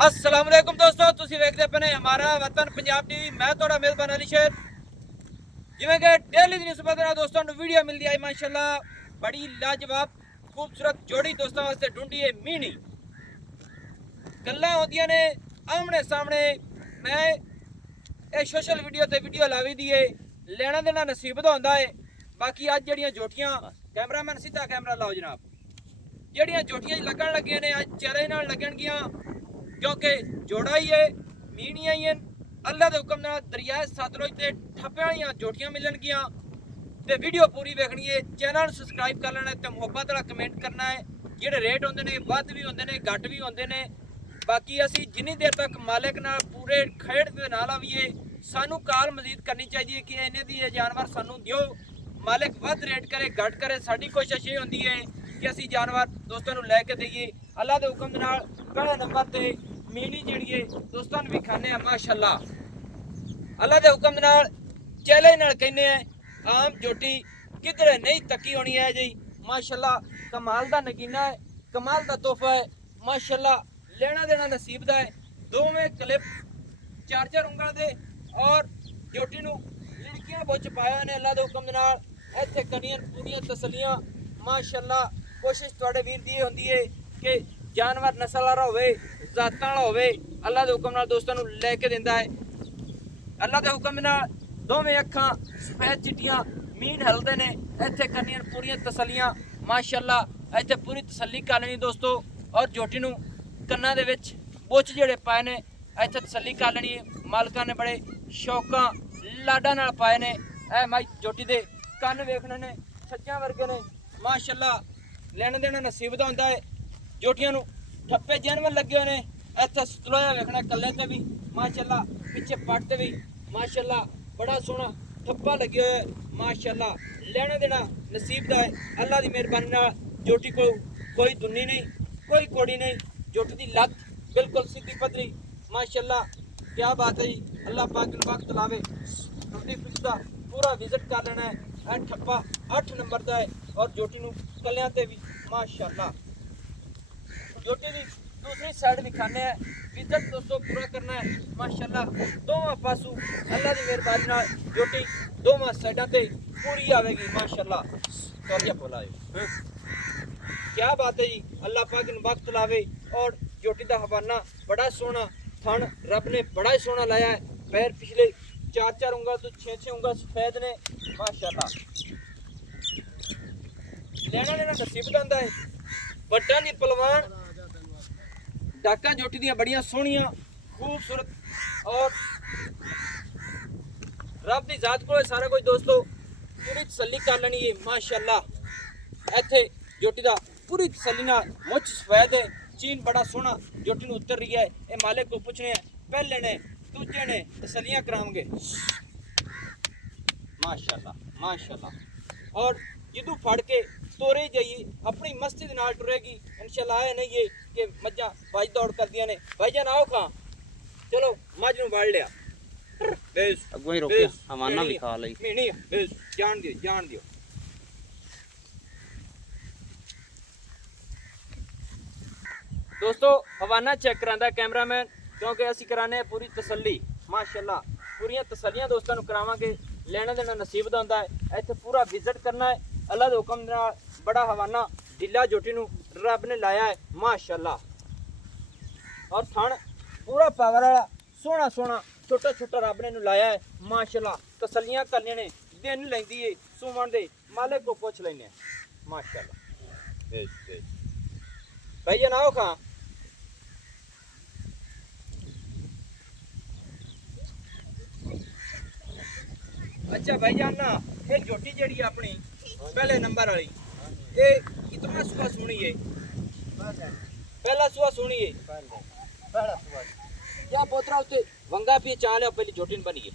अस्सलाम वालेकुम दोस्तों, तुसी वेखदे पे ने हमारा वतन पंजाब टीवी। मैं थोड़ा मेजबान अली शेर। जिवें कि डेली दी निस्बत नाल दोस्तों नु वीडियो मिलदी आई माशाल्लाह बड़ी लाजवाब खूबसूरत जोड़ी दोस्तों वास्ते ढूंढी है मीनी गल्लां होंदियां ने आमने सामने। मैं ये सोशल वीडियो ते वीडियो लावी दी है, लेना देना नसीब दा होंदा है। बाकी अज जड़ियां जोटियां कैमरामैन सीधा कैमरा लाओ जनाब, जड़ियां जोटियां लगन लगियां ने अज चेहरे नाल लगणगियां क्योंकि जोड़ा ही है मीनियां ही हैं। अल्लाह के हुक्म नाल दरिया सतलुज ते ठप्पे वालियां जोटियां मिलणगियां ते वीडियो पूरी वेखनी है। चैनल सबसक्राइब कर लेना ते मुहब्बत वाला कमेंट करना है। जिहड़े रेट होंदे ने वध भी होंदे ने घट भी होंदे ने। बाकी असी जिन्नी देर तक मालिक नाल पूरे खेड़ दे नाल आवीए सानू काल मजीद करनी चाहिए कि इन्ने दी जानवर सानू दिओ। मालिक वध रेट करे घट करे, साडी कोशिश ये होंदी है कि असी जानवर दोस्तों नू लैके देइए। अल्लाह के हुक्म नाल पहले नंबर ते मीनी जिहड़ी है दोस्तों नू विखाने माशाअल्लाह। अल्लाह के हुक्म नाल चैलेंज नाल कहने हैं आम जोटी किधरे नहीं तकी होनी है जी माशाअल्लाह। कमाल दा नगीना है, कमाल दा तोहफा है माशाअल्लाह। लेना देना नसीब दा है। दोवें क्लिप चार चार उंगल दे और जोटी नू लड़कियां बुच पाया ने अल्लाह के हुक्म नाल। इत्थे कनियां पूरियां तसलियां माशाअल्लाह। कोशिश तुहाडे वीर दी होंदी है कि जानवर नस्ल वाला होवे, जातां वाला होवे। अल्लाह के हुक्म नाल दोस्तां नू लेके दिंदा है। अल्लाह के हुक्म नाल दोवें अखां सफेद चिट्टियां मीन हलदे ने। इत्थे कनियां पूरियां तसलियां माशाअल्लाह। इत्थे पूरी तसल्ली कर लेनी दोस्तों। और जोटी नू कन्नां दे विच बुच जिहड़े पाए ने इत्थे तसल्ली कर लेनी है। मालकां ने बड़े शौकां लाडां नाल पाए ने। ऐ माई जोटी दे कन्न वेखने ने छज्जां वर्गे ने माशाअल्लाह। लेना देना नसीब दा होंदा है। जोटियां नू ठप्पे जानवर लगे हुए ने। इत्थे सतलोया वेखना कल्ले ते भी माशाअल्लाह, पिछे पट ते भी माशाअल्लाह। बड़ा सोहना ठप्पा लगे हुए माशाअल्लाह। लेना देना नसीब दा है अल्लाह दी मेहरबानी नाल। जोटी को कोई दुन्नी नहीं, कोई कोड़ी नहीं। जोटी दी लत बिल्कुल सीधी पतरी माशाअल्लाह। क्या बात है जी, अल्लाह पाक नू वक्त लावे। टूटी पिछदा पूरा विजिट कर लेना है। ए ठप्पा 8 नंबर दा है और जोटी नू कलियां ते भी माशाअल्लाह। जोटी दी दूसरी साइड दिखाने हैं, विजिट दोस्तों पूरा करना है माशाअल्लाह। दोवां पासू अल्लाह दी मेहरबानी नाल जोटी दोवां साइडां ते पूरी आवेगी माशाअल्लाह। तौलिया बोला क्या बात है जी, अल्लाह पाक नू वक्त लावे। और जोटी दा हवाना बड़ा सोहना, थन रब ने बड़ा ही सोहना लाया है। पैर पिछले 4 उंगल तो 6 उंगल सफेद ने माशाअल्लाह। लेना लेना नसीब दा होंदा है। बट्टा दी पलवान डाका जोटी दियां बड़ियां सोहनियां खूबसूरत और रब दी जात को सारा कुछ दोस्तों पूरी तसल्ली कर लेनी है माशाअल्लाह। इत्थे जोटी दा पूरी तसल्ली नाल मुछ सफेद है, चीन बड़ा सोहना जोटी नू उतर रही है। ये मालिक को पूछने हैं, पहले ने दूजे ने तसल्लियां करांगे माशाअल्लाह माशाअल्लाह। और जिदू फड़ के तोरे जाइए अपनी मस्ती दे नाल टुरेगी इंशाअल्लाह। है नहीं है कि मज्जां भज दौड़ करदियां ने। भाईजान आओ खां, चलो मज नू वड़ लिया बेस अगों ही रोकिया हवाना भी खा लई नहीं नहीं बेस जान दियो जान दियो। दोस्तों हवाना चेक करांदा कैमरामैन क्योंकि असी कराने पूरी तसल्ली माशाअल्लाह। पूरियां तसल्लियां दोस्तों नू करावांगे। लेना देना नसीब दा होंदा है। इत्थे पूरा विजिट करना है अल्लाह दे हुक्म नाल। बड़ा हवाना ढिला जोटी नू रब ने लाया है माशाअल्लाह। और थन पूरा पावर वाला सोहना सोहना छोटा छोटा रब ने नू लाया है माशाअल्लाह। तसल्लियां करने ने दिन लैंदी है सुमन दे मालिक को पुछ लेने माशाअल्लाह। बेस बेस भाईजान आओ खां। अच्छा भाईजान ना ये जोटी जड़ी अपनी पहले नंबर वाली ये कितना सुबह सुनी है? पहला सुबह सुनी है। क्या पोतरा उत्ते वंगा पी चा लिया पहली जोटी बनी है।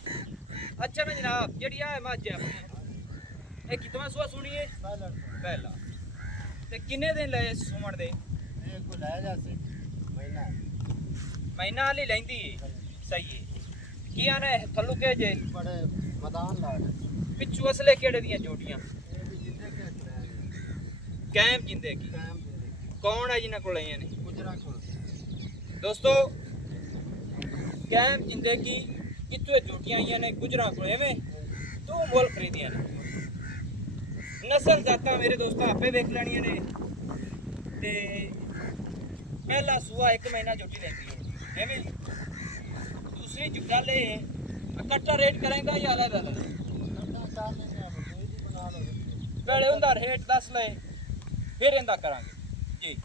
अच्छा ना जनाब जड़ी है मज अपनी ये कितना सुबह सुनी है? पहला ते किन्ने दिन लए सुमन दे? महीना हाली लैंदी है। सही है की आने थल्लू के जे पिछू असले केड़े दियां जोटियां कैम जिंदे की कौन है जिन्हां कोल आईयां ने? दोस्तों कैम जिंदे की कितने झूठियां आईयां ने गुजरा को एवें तू मोल खरीदियां ने नस्ल जाता मेरे दोस्त आपे वेख लैनियां ने ते पहला सूआ 1 महीना झूठी लेंदी है एवें दूसरी गल ये इकट्ठा रेट करेंगा या अलग अलग पहले उनका रेट दस ले फिर इंदा करांगे जी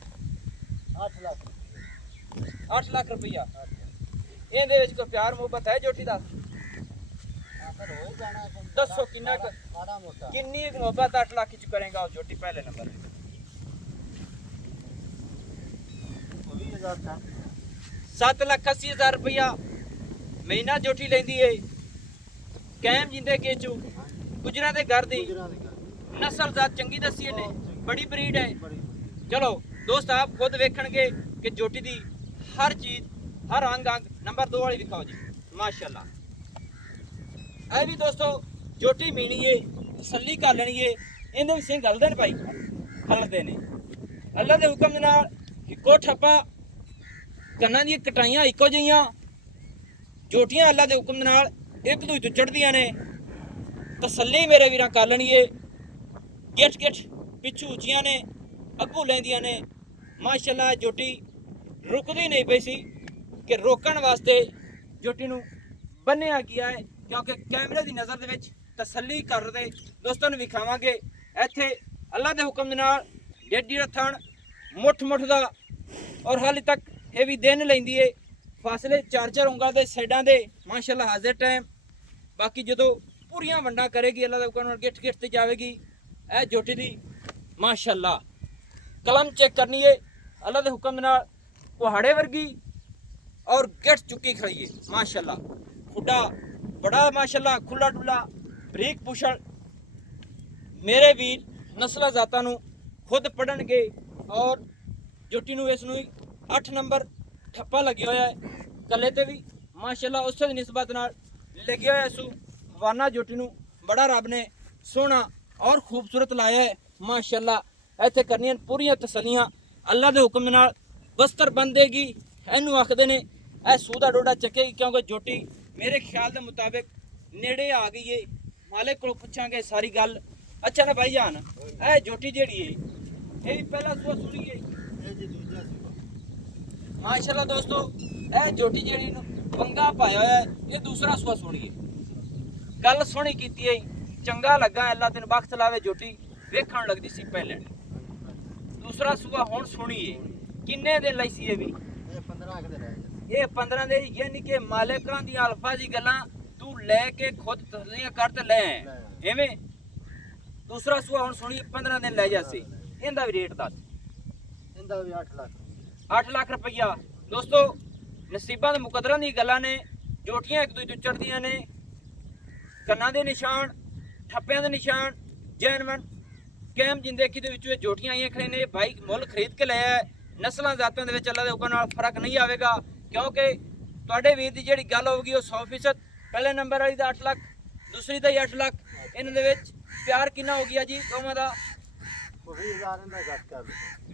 8 लाख रुपया ਇਹਦੇ ਵਿੱਚ ਕੋਈ ਪਿਆਰ ਮੁਹੱਬਤ ਹੈ ਜੋਟੀ ਦਾ ਦੱਸੋ ਕਿੰਨਾ ਕਿੰਨੀ ਮੁਹੱਬਤ 8 ਲੱਖ ਚ ਕਰੇਗਾ ਉਹ ਜੋਟੀ ਪਹਿਲੇ ਨੰਬਰ 7,80,000 रुपया महीना जोटी लेंदी है कैम जिंदे केचू गुजरा दे घर दी नस्ल जात चंगी दसी ने बड़ी ब्रीड है चलो दोस्त आप खुद वेखणगे कि जोटी दी हर चीज हर अंग अंग नंबर 2 वाली दिखाओ जी माशाल्लाह ऐ भी दोस्तों जोटी मीनी है तसल्ली कर लेनी है इहदे विच सिंह हलदे ने भाई हलदे ने अल्लाह दे हुक्म दे नाल इक्को ठप्पा ਕੰਨਾਂ ਦੀਆਂ ਕਟਾਈਆਂ ਇੱਕੋ ਜਿਹੀਆਂ ਜੋਟੀਆਂ ਅੱਲਾ ਦੇ ਹੁਕਮ ਦੇ ਨਾਲ ਇੱਕ ਦੂਜੇ ਤੋਂ ਚੜਦੀਆਂ ਨੇ ਤਸੱਲੀ ਮੇਰੇ ਵੀਰਾਂ ਕਰ ਲੈਣੀਏ ਗਿੱਠ ਗਿੱਠ ਪਿੱਛੂ ਉੱਚੀਆਂ ਨੇ ਅੱਗੂ ਲੈਂਦੀਆਂ ਨੇ ਮਾਸ਼ਾਅੱਲਾ ਜੋਟੀ ਰੁਕਦੀ ਨਹੀਂ ਪਈ ਸੀ ਕਿ ਰੋਕਣ ਵਾਸਤੇ ਜੋਟੀ ਨੂੰ ਬੰਨਿਆ ਗਿਆ ਹੈ ਕਿਉਂਕਿ ਕੈਮਰੇ ਦੀ ਨਜ਼ਰ ਦੇ ਵਿੱਚ ਤਸੱਲੀ ਕਰਦੇ ਦੋਸਤਾਂ ਨੂੰ ਵਿਖਾਵਾਂਗੇ ਇੱਥੇ ਅੱਲਾ ਦੇ ਹੁਕਮ ਦੇ ਨਾਲ ਡੇਢੀ ਰਥਣ ਮੁੱਠ ਮੁੱਠ ਦਾ ਔਰ ਹਾਲੇ ਤੱਕ ਇਹ ਵੀ ਦਿਨ ਲੈਂਦੀ ਏ ਫਾਸਲੇ 4-4 ਉਂਗਲਾਂ ਦੇ ਸਾਈਡਾਂ ਦੇ ਮਾਸ਼ਾਅੱਲਾ ਹਾਜ਼ਰ ਟਾਈਮ ਬਾਕੀ ਜਦੋਂ ਪੂਰੀਆਂ ਵੰਡਾਂ ਕਰੇਗੀ ਅੱਲਾ ਦਾ ਹੁਕਮ ਨਾਲ ਗਿੱਠ ਗਿੱਠ ਤੇ ਜਾਵੇਗੀ ਇਹ ਜੋਟੀ ਦੀ ਮਾਸ਼ਾਅੱਲਾ ਕਲਮ ਚੈੱਕ ਕਰਨੀ ਏ ਅੱਲਾ ਦੇ ਹੁਕਮ ਨਾਲ ਕੁਹਾੜੇ ਵਰਗੀ ਔਰ ਗਿੱਠ ਚੁੱਕੀ ਖੜੀ ਏ ਮਾਸ਼ਾਅੱਲਾ ਖੁੱਡਾ ਬੜਾ ਮਾਸ਼ਾਅੱਲਾ ਖੁੱਲਾ ਡੁੱਲਾ ਬਰੀਕ ਪੁਛਲ ਮੇਰੇ ਵੀਰ ਨਸਲਾਂ ਜ਼ਾਤਾਂ ਨੂੰ ਖੁਦ ਪੜਨਗੇ ਔਰ ਜੋਟੀ ਨੂੰ ਇਸ ਨੂੰ 8 ਨੰਬਰ ਠੱਪਾ ਲੱਗਿਆ ਹੋਇਆ ਹੈ ਕੱਲੇ ਤੇ ਵੀ ਮਾਸ਼ਾਅੱਲਾ ਉਸੇ ਦੀ ਨਿਸਬਤ ਨਾਲ ਲੱਗਿਆ ਹੋਇਆ ਸੂ ਹਵਾਨਾ ਜੋਟੀ ਨੂੰ ਬੜਾ ਰੱਬ ਨੇ ਸੋਹਣਾ ਔਰ ਖੂਬਸੂਰਤ ਲਾਇਆ ਹੈ ਮਾਸ਼ਾਅੱਲਾ ਇੱਥੇ ਕਰਨੀਆਂ ਪੂਰੀਆਂ ਤਸੱਲੀਆਂ ਅੱਲਾ ਦੇ ਹੁਕਮ ਨਾਲ ਬਸਤਰ ਬੰਦੇਗੀ ਇਹਨੂੰ ਆਖਦੇ ਨੇ ਇਹ ਸੂਦਾ ਡੋਡਾ ਚੱਕੇਗੀ ਕਿਉਂਕਿ ਜੋਟੀ ਮੇਰੇ ਖਿਆਲ ਦੇ ਮੁਤਾਬਿਕ ਨੇੜੇ ਆ ਗਈ ਏ ਮਾਲਕ ਕੋਲ ਪੁੱਛਾਂਗੇ ਸਾਰੀ ਗੱਲ ਅੱਛਾ ਨਾ ਭਾਈ ਜਾਨ ਇਹ ਜੋਟੀ ਜਿਹੜੀ ਏ ਇਹ ਵੀ ਪਹਿਲਾ ਸੂਆ ਸੁਣੀ ਏ माशाल्लाह दोस्तों यह जोटी जी पंगा पाया है ये दूसरा सुआ सुनिए गल सोहनी की चंगा लगा अल्लाह तेन बख्त लावे जोटी वेखण लगती सी पहले दूसरा सुआ हुण सुनिए किन्ने दिन लई सी ये भी ये 15 दिन यानी कि मालिकां दी अल्फा दी गल्लां तू लेके खुद तसल्लियां कर ते ले एवें दूसरा सुआ हुण सुनिए 15 दिन ले जासी इंदा भी रेट दस इंदा भी 8 लाख 8 लाख रुपया दोस्तों नसीबां दे मुकदरां दी गल्लां ने जोटियां एक दूजे तो चढ़दियां ने कन्नां दे निशान ठप्पियां दे निशान जैनवन कैम जिंदगी दे विच जोटियां आईयां खड़े ने भाई मुल खरीद के लाया है नस्लां जातां दे विच अल्लाह दे हुकम नाल फर्क नहीं आवेगा क्योंकि तुहाडे वीर दी जिहड़ी गल होगी वो 100% पहले नंबर वाली दा 8 लाख दूसरी दा 8 लाख इन्हां दे विच प्यार किन्ना हो गया जी दोवां दा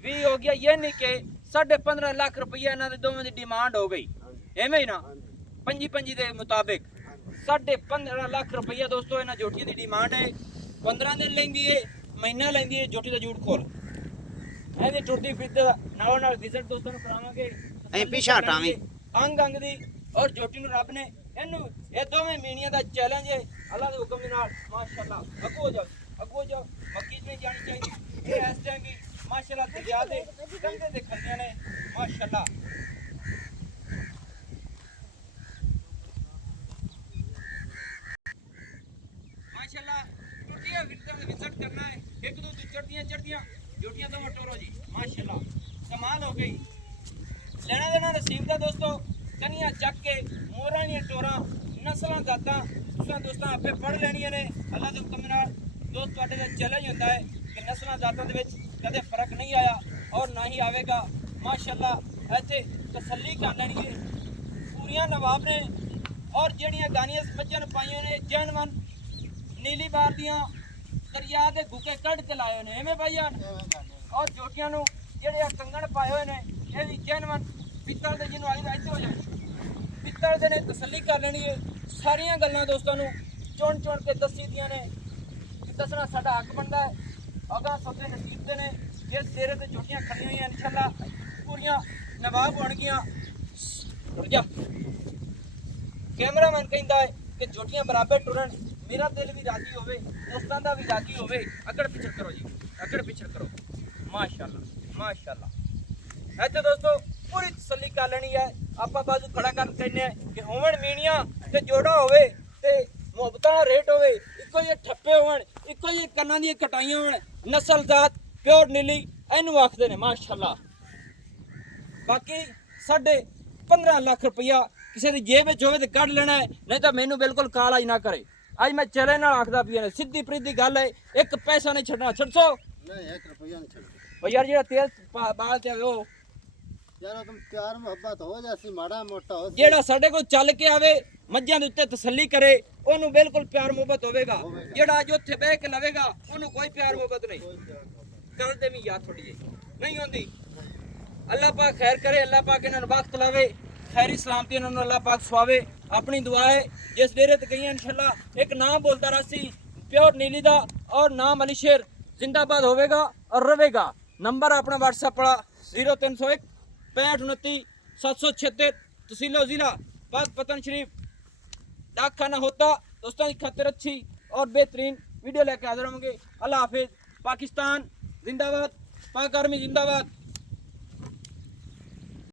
20 हो गया ये नहीं कि 15.5 लाख रुपया इन्हों के दोवें की डिमांड हो गई एवं ही ना 25 के मुताबिक 15.5 लाख रुपया दोस्तों इन्होंने जोटियों की डिमांड है 15 दिन लेंदी है महीना लेंदी है जोटी का जूट खोल ऐसे टुरती फिरते नाल विजिट दोस्तों को करावांगे पीछे हटावी अंग अंग दी और जोटी रब ने इनू ये दोवें मीनियां का चैलेंज है अल्लाह के हुक्म दे नाल माशाअल्लाह अगो जाओ मक्की नहीं जानी चाहिए ये इस टाइम भी माशाअल्लाह दरिया दे कंढे ते खंदियां ने माशाअल्लाह टुटिया विजिट करना है एक दो चढ़दियां जोटियां तो टोरो जी माशाअल्लाह कमाल हो गई लेना देना नसीब दा दोस्तों कनियां चक के मोरां दी टोरां नस्लां जातां तुसां दोस्तां आपे पढ़ लेणियां ने अल्लाह दे हुक्म नाल दोस्त तुहाडे दा चैलेंज हुंदा है कि नस्लां जातां दे विच कदे फर्क नहीं आया और ना ही आवेगा माशाअल्लाह ऐसे तसल्ली कर लेनी है पूरियां नवाब ने और जड़ियां गानियां मज्जन पाइयां ने जैनवन नीली बार दियां दरिया दे गुके कढ़ के लाए ने एवें भाई और जोटियां नू जेड़े कंगण पाए हुए ने ये भी जैनवन पित्तल दे जिन्हों आई इत्थे हो जाए ਦਿੱਤਾ ਦੇ ਨੇ ਤਸੱਲੀ ਕਰ ਲੈਣੀ ਹੈ ਸਾਰੀਆਂ ਗੱਲਾਂ ਦੋਸਤਾਂ ਨੂੰ ਚੁਣ ਚੁਣ ਕੇ ਦੱਸੀ ਦੀਆਂ ਨੇ ਕਿ ਦੱਸਣਾ ਸਾਡਾ ਹੱਕ ਬਣਦਾ ਹੈ ਅਗਾ ਸੌਦੇ ਨਸੀਬ ਦੇ ਨੇ ਜਿਸ ਤੇਰੇ ਤੇ ਝੋਟੀਆਂ ਖੜੀਆਂ ਹੋਈਆਂ ਇਨਸ਼ਾਅੱਲਾ ਪੂਰੀਆਂ ਨਵਾਬ ਹੋਣਗੀਆਂ ਰੁਕ ਜਾ ਕੈਮਰਾਮੈਨ ਕਹਿੰਦਾ ਹੈ ਕਿ ਝੋਟੀਆਂ ਬਰਾਬਰ ਟੁਰਨ ਮੇਰਾ ਦਿਲ ਵੀ ਰਾਜੀ ਹੋਵੇ ਦੋਸਤਾਂ ਦਾ ਵੀ ਰਾਜੀ ਹੋਵੇ ਅਗੜ ਪਿਛੜ ਕਰੋ ਜੀ ਅਗੜ ਪਿਛੜ ਕਰੋ ਮਾਸ਼ਾਅੱਲਾ ਮਾਸ਼ਾਅੱਲਾ ਇੱਥੇ ਦੋਸਤੋ ਪੂਰੀ ਤਸੱਲੀ ਕਰ ਲੈਣੀ ਹੈ ਆਪਾਂ ਬਾਜ਼ੂ ਖੜਾ ਕਰ ਕਹਿੰਦੇ ਆ ਕਿ ਹੋਵਣ ਮੀਣੀਆਂ ਤੇ ਜੋੜਾ ਹੋਵੇ ਤੇ ਮੁਹੱਬਤਾਂ ਦਾ ਰੇਟ ਹੋਵੇ ਇੱਕੋ ਜਿਹੇ ਠੱਪੇ ਹੋਣ ਇੱਕੋ ਜਿਹੇ ਕੰਨਾਂ ਦੀਆਂ ਕਟਾਈਆਂ ਹੋਣ ਨਸਲ ਜ਼ਾਤ ਪਿਓਰ ਨੀਲੀ ਇਹਨੂੰ ਆਖਦੇ ਨੇ ਮਾਸ਼ਾਅੱਲਾ ਬਾਕੀ 15.5 ਲੱਖ ਰੁਪਇਆ ਕਿਸੇ ਦੀ ਜੇਬ ਵਿੱਚ ਹੋਵੇ ਤੇ ਕੱਢ ਲੈਣਾ ਹੈ ਨਹੀਂ ਤਾਂ ਮੈਨੂੰ ਬਿਲਕੁਲ ਕਾਲਾ ਹੀ ਨਾ ਕਰੇ ਅੱਜ ਮੈਂ ਚਲੇ ਨਾਲ ਆਖਦਾ ਪਿਆ ਨੇ ਸਿੱਧੀ ਪ੍ਰੀਤੀ ਗੱਲ ਹੈ ਇੱਕ ਪੈਸਾ ਨਹੀਂ ਛੱਡਣਾ ਛੱਡਸੋ ਨਹੀਂ 1 ਰੁਪਿਆ ਨਹੀਂ ਛੱਡ ਉਹ ਯਾਰ ਜਿਹੜਾ ਤੇਲ ਬਾਲ ਤੇ ਆਵੇ ਉਹ ਯਾਰ ਤੁਮ ਪਿਆਰ ਮੁਹੱਬਤ ਹੋ ਜਾਸੀ ਮਾੜਾ ਮੋਟਾ ਹੋ ਜਿਹੜਾ ਸਾਡੇ ਕੋਲ ਚੱਲ ਕੇ ਆਵੇ ਮੱਝਾਂ ਦੇ ਉੱਤੇ ਤਸੱਲੀ ਕਰੇ ਉਹਨੂੰ ਬਿਲਕੁਲ ਪਿਆਰ ਮੁਹੱਬਤ ਹੋਵੇਗਾ ਜਿਹੜਾ ਅੱਜ ਉੱਥੇ ਬਹਿ ਕੇ ਲਵੇਗਾ ਉਹਨੂੰ ਕੋਈ ਪਿਆਰ ਮੁਹੱਬਤ ਨਹੀਂ ਕਰ ਦੇ ਵੀ ਯਾਦ ਥੋੜੀ ਜਿਹੀ ਨਹੀਂ ਹੁੰਦੀ ਅੱਲਾਹ ਪਾਕ ਖੈਰ ਕਰੇ ਅੱਲਾਹ ਪਾਕ ਇਹਨਾਂ ਨੂੰ ਵਕਤ ਲਾਵੇ ਖੈਰੀ ਸਲਾਮਤੀ ਇਹਨਾਂ ਨੂੰ ਅੱਲਾਹ ਪਾਕ ਸਵਾਵੇ ਆਪਣੀ ਦੁਆ ਹੈ ਜਿਸ ਡੇਰੇ ਤੇ ਗਈਆਂ ਇਨਸ਼ਾਅੱਲਾ ਇੱਕ ਨਾਮ ਬੋਲਦਾ ਰਸੀ ਪਿਓਰ ਨੀਲੀ ਦਾ ਔਰ ਨਾਮ ਅਲੀ ਸ਼ੇਰ जिंदाबाद होवेगा और रहेगा नंबर अपना व्हाट्सएप पड़ा 0301 6529 776 तहसील जिला पाक पतन शरीफ डाक खाना होता दोस्तों की खातिर अच्छी और बेहतरीन वीडियो लेके हाजिर होंगे अल्लाह हाफिज पाकिस्तान जिंदाबाद पाक आर्मी जिंदाबाद।